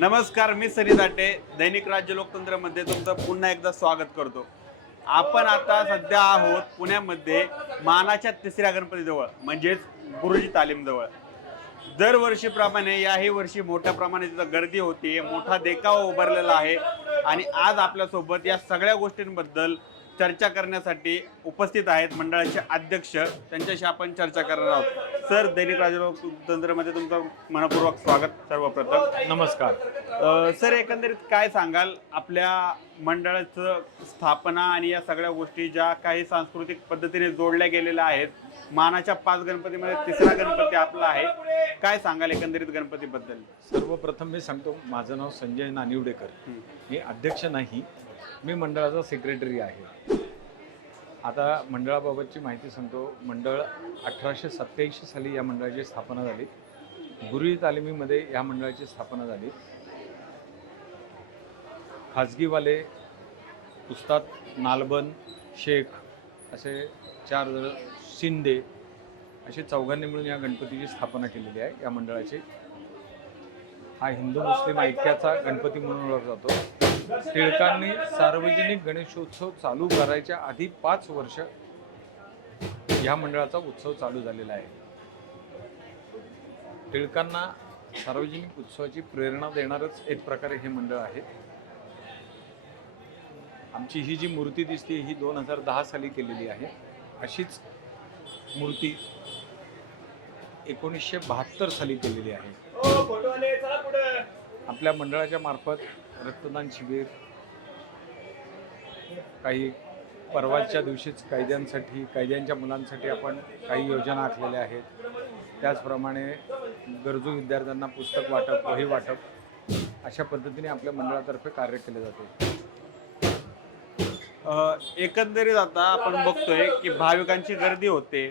नमस्कार, मी सनी दाटे. दैनिक राज्य लोकतंत्रमध्ये तुमचं पुन्हा एकदा स्वागत करतो. आपण आता सध्या आहोत पुण्यामध्ये मानाच्या तिसऱ्या गणपतीजवळ म्हणजेच गुरुजी तालीमजवळ. दरवर्षीप्रमाणे याही वर्षी मोठ्या प्रमाणात तिथं गर्दी होती, मोठा देखावा उभारलेला आहे आणि आज आपल्यासोबत या सगळ्या गोष्टींबद्दल चर्चा करण्यासाठी उपस्थित आहेत मंडळाचे अध्यक्ष. त्यांच्याशी आपण चर्चा करणार आहोत. सर, दैनिक राज्य लोकतंत्रमध्ये तुमचं मनपूर्वक स्वागत सर्वप्रथम. नमस्कार. सर, एकंदरीत काय सांगाल आपल्या मंडळाचं स्थापना आणि या सगळ्या गोष्टी ज्या काही सांस्कृतिक पद्धतीने जोडल्या गेलेल्या आहेत. मानाच्या 5 गणपतीमध्ये तिसरा गणपती आपला आहे. काय सांगाल एकंदरीत गणपतीबद्दल? सर्वप्रथम मी सांगतो, माझं नाव संजय नानिवडेकर. मी अध्यक्ष नाही, मी मंडळाचा सेक्रेटरी आहे. आता मंडळाबाबतची माहिती सांगतो. मंडळ 1887 साली या मंडळाची स्थापना झाली. गुरुजी तालिमीमध्ये या मंडळाची स्थापना झाली. खाजगीवाले उस्ताद नालबन शेख असे 4 जण, शिंदे असे 4घांनी मिळून या गणपतीची स्थापना केलेली आहे. या मंडळाची हा हिंदू मुस्लिम ऐक्याचा गणपती म्हणून ओळखला जातो. टिळकांनी सार्वजनिक गणेशोत्सव चालू करायच्या आधी 5 वर्ष या मंडळाचा उत्सव चालू झालेला आहे. टिळकांना सार्वजनिक उत्सवाची प्रेरणा देणारच एक प्रकारे हे मंडळ आहे. आमची ही जी मूर्ती दिसते ही 2010 साली केलेली आहे. अशीच मूर्ती 1972 साली केलेली आहे. आपल्या मंडळाच्या मार्फत रक्तदान शिबिर, काही परवाच्या दिवशीच कैद्यांच्या मुलांसाठी आपण काही योजना आखलेल्या आहेत. त्याचप्रमाणे गरजू विद्यार्थ्यांना पुस्तक वाटप, वही वाटप अशा पद्धतीने आपल्या मंडळातर्फे कार्य केले जाते. एकंदरीत आता आपण बघतोय की भाविकांची गर्दी होते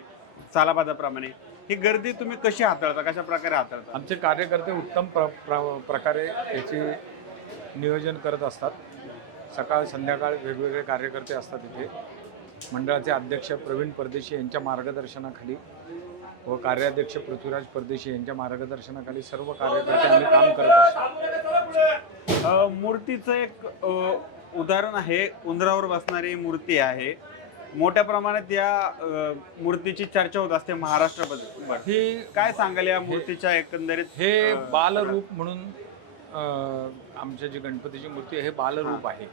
सालाबादाप्रमाणे. ही गर्दी तुम्ही कशी हाताळता, कशा प्रकारे हाताळता? आमचे कार्यकर्ते उत्तम प्रकारे याचे नियोजन करत असतात. सकाळ संध्याकाळ वेगवेगळे कार्यकर्ते असतात इथे. मंडळाचे अध्यक्ष प्रवीण परदेशी यांच्या मार्गदर्शनाखाली व कार्याध्यक्ष पृथ्वीराज परदेशी यांच्या मार्गदर्शनाखाली सर्व कार्यकर्ते आम्ही काम करत असतो. मूर्तीचं एक उदाहरण आहे, उंदरावर बसणारी मूर्ती आहे. मोठ्या प्रमाणात या मूर्तीची चर्चा होत असते महाराष्ट्रामध्ये. ही काय सांगाल या मूर्तीच्या एकंदरीत? हे बालरूप म्हणून आमच्या जी गणपतीची मूर्ती आहे हे बालरूप आहे.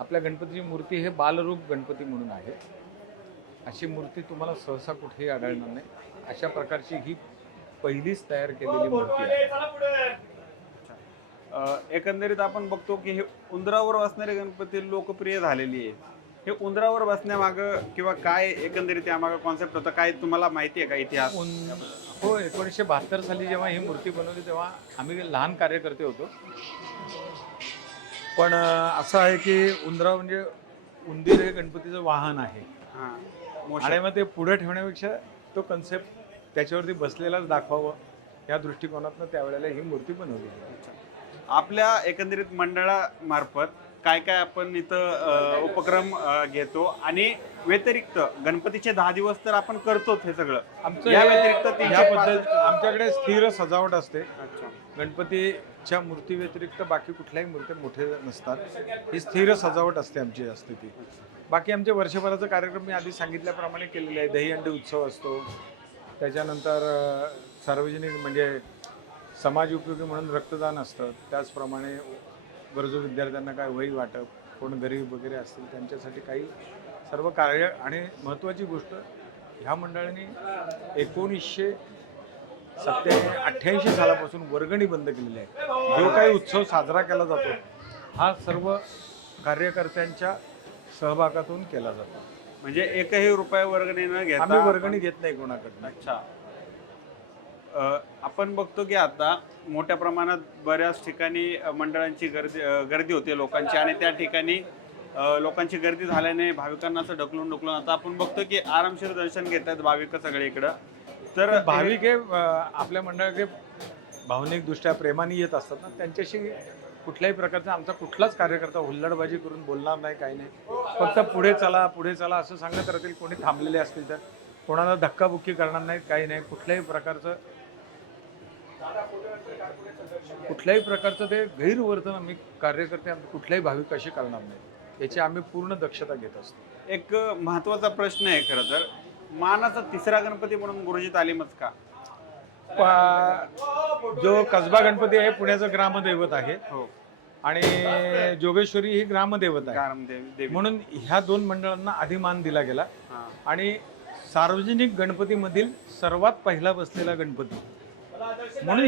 आपल्या गणपतीची मूर्ती हे बालरूप गणपती म्हणून आहे. अशी मूर्ती तुम्हाला सहसा कुठेही आढळणार नाही. अशा प्रकारची ही पहिलीच तयार केलेली मूर्ती आहे. एकंदरीत आपण बघतो की हे उंदरावर बसणारे गणपती लोकप्रिय झालेली आहे. हे उंदरावर बसण्यामागं किंवा काय एकंदरीत यामागं कॉन्सेप्ट होता, काय तुम्हाला माहिती आहे का इतिहास? हो, 1972 साली जेव्हा ही मूर्ती बनवली तेव्हा आम्ही लहान कार्यकर्ते होतो. पण असं आहे की उंदरा म्हणजे उंदीर हे गणपतीचं वाहन आहे. आणि मग ते पुढे ठेवण्यापेक्षा तो कन्सेप्ट त्याच्यावरती बसलेलाच दाखवावं या दृष्टिकोनातून त्यावेळेला ही मूर्ती बनवली. आपल्या एकंदरीत मंडळामार्फत काय काय आपण इथं उपक्रम घेतो आणि व्यतिरिक्त गणपतीचे 10 दिवस तर आपण करतोच हे सगळं. आमचं या व्यतिरिक्त आमच्याकडे स्थिर सजावट असते. गणपतीच्या मूर्ती व्यतिरिक्त बाकी कुठल्याही मूर्ती मोठे नसतात. ही स्थिर सजावट असते आमची असते ती. बाकी आमचे वर्षभराचा कार्यक्रम मी आधी सांगितल्याप्रमाणे केलेले आहे. दहीहंडी उत्सव असतो. त्याच्यानंतर सार्वजनिक म्हणजे समाज उपयोगी म्हणून रक्तदान असतं. त्याचप्रमाणे गरजू विद्यार्थ्यांना काय वही वाटप, कोण गरीब वगैरे असतील त्यांच्यासाठी काही सर्व कार्य. आणि महत्त्वाची गोष्ट, ह्या मंडळाने 1988 सालापासून वर्गणी बंद केलेली आहे. जो काही उत्सव साजरा केला जातो हा सर्व कार्यकर्त्यांच्या सहभागातून केला जातो. म्हणजे एकही रुपया वर्गणी न घेता आम्ही वर्गणी घेत नाही कोणाकडनं. अच्छा. आपण बघतो की आता मोठ्या प्रमाणात बऱ्याच ठिकाणी मंडळांची गर्दी होते लोकांची आणि त्या ठिकाणी लोकांची गर्दी झाल्याने भाविकांना असं ढकलून आता आपण बघतो की आरामशीर दर्शन घेतात भाविक सगळे इकडं. तर भाविक हे आपल्या मंडळाकडे भावनिकदृष्ट्या प्रेमाने येत असतात ना, त्यांच्याशी कुठल्याही प्रकारचा आमचा कुठलाच कार्यकर्ता हुल्लडबाजी करून बोलणार नाही, काही नाही. फक्त पुढे चला असं सांगत राहतील. कोणी थांबलेले असतील तर कोणाला धक्काबुक्की करणार नाहीत, काही नाही. कुठल्याही प्रकारचं कुठल्याही प्रकारचं ते गैरवर्तन आम्ही कार्यकर्ते आम्ही कुठल्याही भाविक असे करणार नाही, याची आम्ही पूर्ण दक्षता घेत असतो. एक महत्वाचा प्रश्न आहे खरं तर, मानाचा तिसरा गणपती म्हणून गुरुजी तालीमच का? जो कसबा गणपती आहे पुण्याचं ग्रामदैवत आहे हो, आणि जोगेश्वरी ही ग्रामदैवत आहे, देवी. म्हणून ह्या दोन मंडळांना आधी मान दिला गेला हा. आणि सार्वजनिक गणपतीमधील सर्वात पहिला बसलेला गणपती म्हणून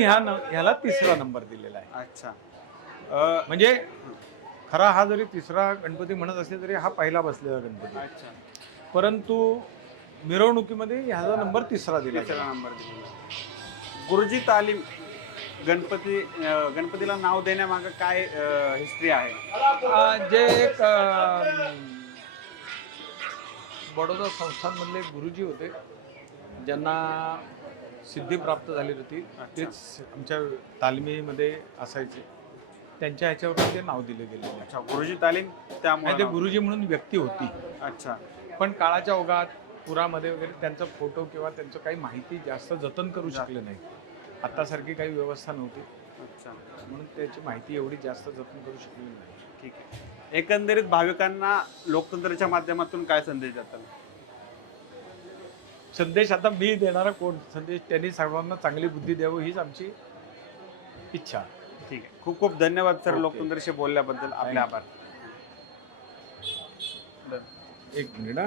ह्याला तिसरा नंबर दिलेला आहे. अच्छा. म्हणजे खरा हा जरी तिसरा गणपती म्हणत असले तरी हा पहिला बसलेला गणपती, अच्छा, परंतु मिरवणुकीमध्ये ह्याचा नंबर तिसरा दिला तिसरा गेला. नंबर दिलेला. गुरुजी तालीम गणपतीला नाव देण्यामागे काय हिस्ट्री आहे? जे एक बडोदा संस्थानमधले गुरुजी होते ज्यांना सिद्धी प्राप्त झाली होती, तेच आमच्या तालमीमध्ये असायचे, त्यांच्या ह्याच्यावर ते नाव दिले गेले. अच्छा, गुरुजी तालीम त्यामुळे ते गुरुजी म्हणून व्यक्ती होती, अच्छा, पण काळाच्या ओघात पुरामध्ये वगैरे त्यांचा फोटो किंवा त्यांचं काही माहिती जास्त जतन करू शकले नाही. आतासारखी काही व्यवस्था नव्हती, अच्छा, म्हणून त्याची माहिती एवढी जास्त जतन करू शकलेली नाही. ठीक आहे. एकंदरीत भाविकांना लोकतंत्राच्या माध्यमातून काय संदेश देतात? संदेश आता मी देणारा कोण संदेश, त्यांनी सर्वांना चांगली बुद्धी द्यावं हीच आमची इच्छा. ठीक आहे, खूप खूप धन्यवाद सर ओके. लोकतंत्राशी बोलल्याबद्दल. आपले आभार. एक मिनिट.